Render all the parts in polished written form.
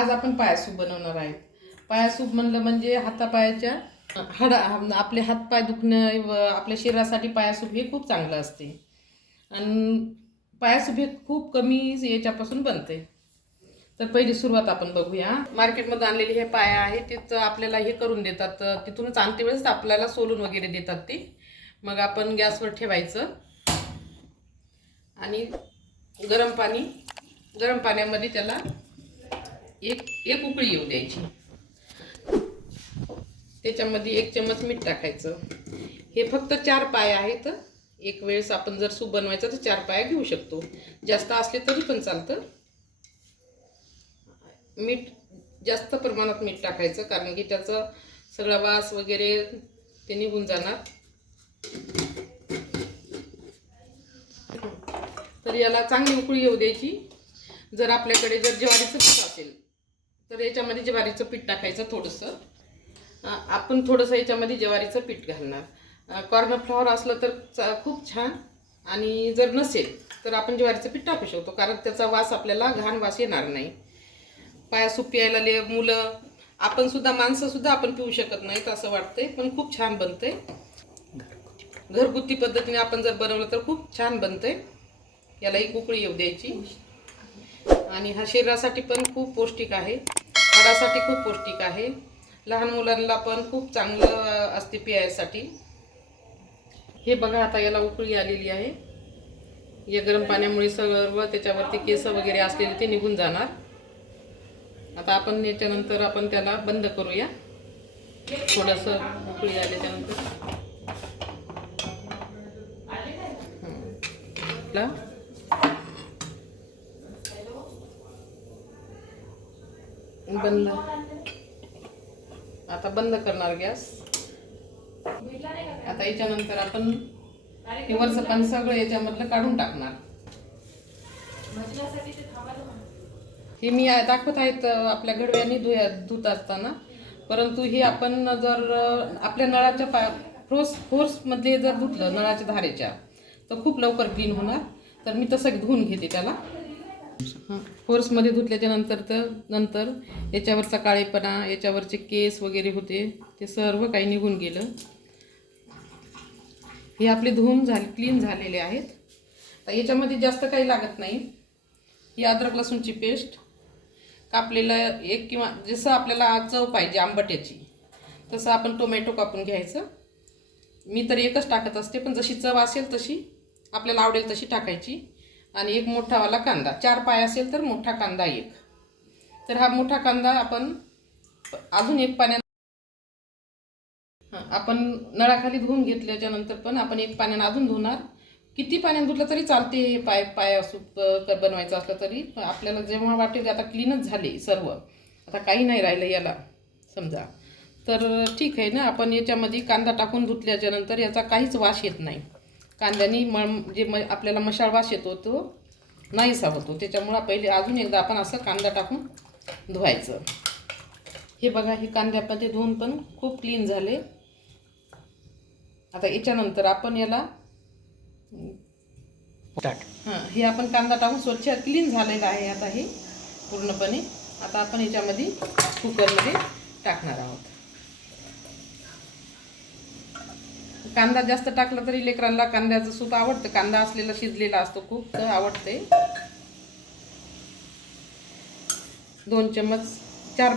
आज आपण पाया सूप बनवणार आहे. पाया सूप म्हणलं म्हणजे हातापायाच्या आपले हातपाय दुखणं व आपल्या शरीरासाठी पाया सूप हे खूप चांगलं असते. आणि पाया सूप हे खूप कमी याच्यापासून बनते. तर पहिली सुरुवात आपण बघूया. मार्केटमध्ये आणलेले हे पाया आहे तिथं आपल्याला हे करून देतात, तिथूनच आणते वेळेस आपल्याला सोलून वगैरे देतात ते. मग आपण गॅसवर ठेवायचं आणि गरम पाण्यामध्ये त्याला एक उकळी येऊ द्यायची. त्याच्यामध्ये 1 चम्मच मीठ टाकायचं. हे फक्त 4 पाय आहेत. एक वेळेस आपण जर सूप बनवायचं तर 4 पाया घेऊ शकतो, जास्त असले तरी पण चालतं. मीठ जास्त प्रमाणात मीठ टाकायचं, कारण की त्याचा सगळा वास वगैरे ते निघून जाणार. तर याला चांगली उकळी येऊ द्यायची. जर आपल्याकडे जर ज्वारीचं पीठ असेल तर याच्यामध्ये ज्वारीचं पीठ टाकायचं थोडंसं. आपण थोडंसं याच्यामध्ये ज्वारीचं पीठ घालणार. कॉर्नफ्लॉवर असलं तर खूप छान, आणि जर नसेल तर आपण ज्वारीचं पीठ टाकू शकतो, कारण त्याचा वास आपल्याला घाण वास येणार नाही. पाया सूप प्यायला मुलं, आपण सुद्धा माणसंसुद्धा आपण पिऊ शकत नाहीत असं वाटतंय, पण खूप छान बनतंय. घरगुती पद्धतीने आपण जर बनवलं तर खूप छान बनतंय. याला एक उकळी येऊ द्यायची. आणि हा शरीरासाठी पण खूप पौष्टिक आहे, हाडासाठी खूप पौष्टिक आहे. लहान मुलांना पण खूप चांगलं असते प्यायसाठी. हे बघा, आता याला उकळी आलेली आहे. या गरम पाण्यामुळे सर्व त्याच्यावरती केस वगैरे असलेले ते निघून जाणार. आता आपण याच्यानंतर आपण त्याला बंद करूया. थोडंसं उकळी आल्याच्यानंतर बंद. आता बंद करणार गॅस. आता याच्यानंतर आपण हे वरचं पाणी सगळं याच्यामधलं काढून टाकणार. हे मी दाखवत आहेत आपल्या घडव्याने धुत असताना, परंतु हे आपण जर आपल्या नळाच्या फोर्समध्ये जर धुतलं नळाच्या धारेच्या तर खूप लवकर क्लीन होणार. तर मी तसं धुवून घेते त्याला. फोर्समध्ये धुतल्याच्या नंतर याच्यावरचा काळेपणा, याच्यावरचे केस वगैरे होते ते सर्व काही निघून गेलं. हे आपले धुवून क्लीन झालेले आहेत. तर याच्यामध्ये जास्त काही लागत नाही. ही अद्रक लसूणची पेस्ट कापलेलं एक, किंवा जसं आपल्याला चव पाहिजे आंबट्याची तसं आपण टोमॅटो कापून घ्यायचं. मी तर एकच टाकत असते, पण जशी चव असेल तशी आपल्याला आवडेल तशी टाकायची. आणि एक मोठावाला कांदा, 4 पाय असेल तर मोठा कांदा 1. तर हा मोठा कांदा आपण अजून 1 पाण्यात आपण नळाखाली धुवून घेतल्याच्या नंतर पण आपण 1 पाण्यानं अजून धुणार. किती पाण्यात धुतलं तरी चालते. हे पाया सूप बनवायचं असलं तरी आपल्याला जेव्हा वाटेल आता क्लीनच झाले सर्व, आता काही नाही राहिलं याला समजा, तर ठीक आहे ना. आपण याच्यामध्ये कांदा टाकून धुतल्याच्या नंतर याचा काहीच वास येत नाही. कांद्याने जे आपल्याला मशाळ वास येतो तो नाहीसा होतो. त्याच्यामुळं पहिले अजून एकदा आपण असं कांदा टाकून धुवायचं. हे बघा, हे कांद्यामध्ये धुवून पण खूप क्लीन झाले. आता याच्यानंतर आपण याला हे आपण कांदा टाकून स्वच्छ क्लीन झालेलं आहे आता हे पूर्णपणे. आता आपण याच्यामध्ये कुकरमध्ये टाकणार आहोत. कांदा जास्त टाकला तरी लेकरांना कांद्याचं सूप आवडतं. कांदा असलेला शिजलेला असतो खूप, तर आवडते. 2 चम्मच, 4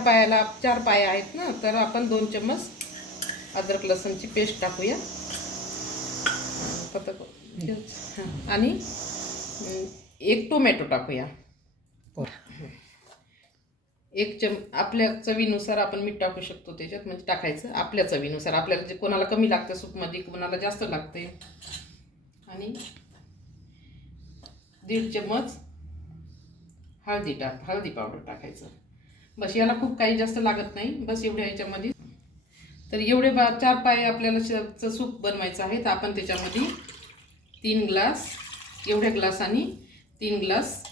पाया आहेत ना, तर आपण 2 चम्मच अद्रक लसूणची पेस्ट टाकूया. आणि 1 टोमॅटो टाकूया. आपल्या चवीनुसार आपण मीठ टाकू शकतो त्याच्यात, म्हणजे टाकायचं आपल्या चवीनुसार. आपल्याला जे कोणाला कमी लागतं सूपमध्ये, कोणाला जास्त लागते. आणि 1.5 चम्मच हळदी पावडर टाकायचं. बस, याला खूप काही जास्त लागत नाही, बस एवढ्या याच्यामध्ये. तर एवढे 4 पाय आपल्याला सूप बनवायचं आहे. तर आपण त्याच्यामध्ये 3 ग्लास, एवढ्या ग्लासाने 3 ग्लास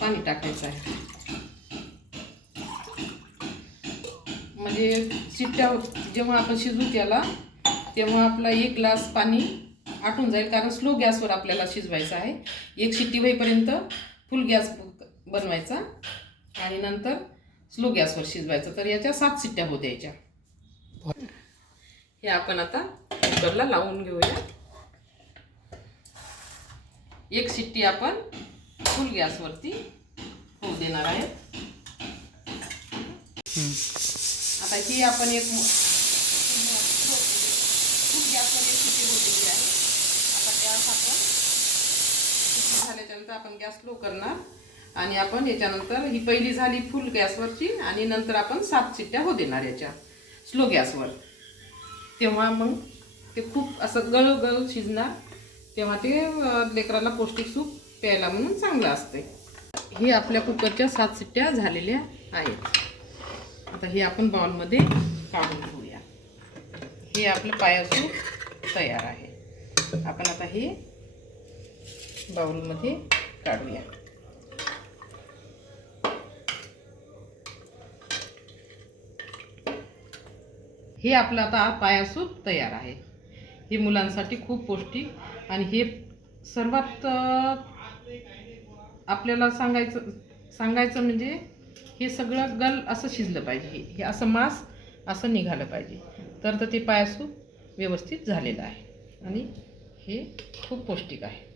पाणी टाकायचं आहे. म्हणजे शिट्ट्या जेव्हा आपण शिजवू त्याला, तेव्हा आपला 1 ग्लास पाणी आटून जाईल, कारण स्लो गॅसवर आपल्याला शिजवायचं आहे. 1 शिट्टी होईपर्यंत फुल गॅस बनवायचा. आणि नंतर स्लो गॅसवर शिजवायचं. तर याच्या 7 शिट्ट्या होऊ द्यायच्या. हे आपण आता कुकरला लावून घेऊया. 1 शिट्टी आपण फुल गॅसवरती होऊ देणार आहे. आता ही आपण एक फुल गॅसमध्ये शिट्टी होऊ आहे. आता गॅस आपण शिट्टी झाल्याच्यानंतर आपण गॅस स्लो करणार आणि आपण याच्यानंतर ही पहिली झाली फुल गॅसवरची आणि नंतर आपण 7 शिट्ट्या होऊ देणार याच्या स्लो गॅसवर. तेव्हा मग ते खूप असं गळ शिजणार. तेव्हा ते लेकराला पौष्टिक सूप प्यायला म्हणून चांगलं असते. हे आपल्या कुकरच्या 7 शिट्ट्या झालेल्या आहेत. आता हे आपण बाउलमध्ये काढून घेऊया. हे आपलं पाया सूप तयार आहे. आपण आता हे बाउलमध्ये काढूया. हे आपलं आता पाया सूप तयार आहे. हे मुलांसाठी खूप पौष्टिक आणि हे सर्वात आपल्याला सांगायचं म्हणजे हे सगळं गल असं शिजलं पाहिजे. हे असं मांस असं निघालं पाहिजे. तर ते पाया सूप व्यवस्थित झालेलं आहे आणि हे खूप पौष्टिक आहे.